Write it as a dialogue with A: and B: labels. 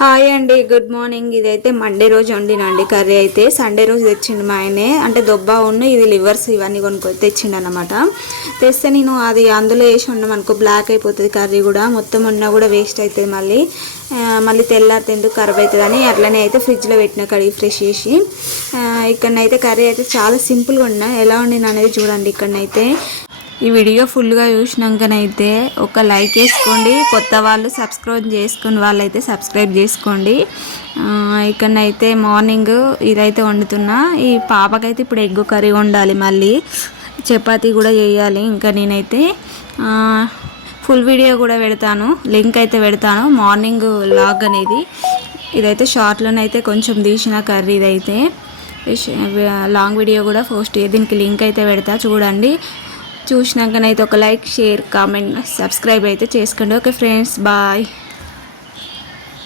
A: Hi అండి good morning. ఇదైతే Monday రోజు వండినండి కర్రీ అయితే. సండే రోజు తెచ్చిండు మా ఆయనే. అంటే దొబ్బ ఉన్న ఇది లివర్స్ ఇవన్నీ కొనుక్కో తెచ్చిండు అనమాట తెస్తే నేను అది అందులో వేసి ఉన్నాం అనుకో బ్లాక్ అయిపోతుంది కర్రీ కూడా. మొత్తం ఉన్నా కూడా వేస్ట్ అవుతుంది మళ్ళీ. మళ్ళీ తెల్లారితే ఎందుకు ఖరాబ్ అవుతుంది అని అట్లనే అయితే ఫ్రిడ్జ్లో పెట్టిన కడిగి ఫ్రెష్ చేసి. ఇక్కడనైతే కర్రీ అయితే చాలా సింపుల్గా ఉన్నా. ఎలా వండిన అనేది చూడండి ఇక్కడనైతే. ఈ వీడియో ఫుల్గా చూసినాకనైతే ఒక లైక్ వేసుకోండి. కొత్త వాళ్ళు సబ్స్క్రైబ్ చేసుకుని వాళ్ళైతే సబ్స్క్రైబ్ చేసుకోండి. ఇక్కడనైతే మార్నింగ్ ఇదైతే వండుతున్నా. ఈ పాపకైతే ఇప్పుడు ఎగ్ కర్రీ వండాలి మళ్ళీ. చపాతీ కూడా చేయాలి. ఇంకా నేనైతే ఫుల్ వీడియో కూడా పెడతాను. లింక్ అయితే పెడతాను. మార్నింగ్ లాగ్ అనేది. ఇదైతే షార్ట్లోనైతే కొంచెం తీసిన కర్రీ ఇదైతే. లాంగ్ వీడియో కూడా పోస్ట్ దీనికి లింక్ అయితే పెడతా. చూడండి. చూసినాకనైతే ఒక లైక్ షేర్ కామెంట్ సబ్స్క్రైబ్ అయితే చేసుకోండి. Okay friends bye.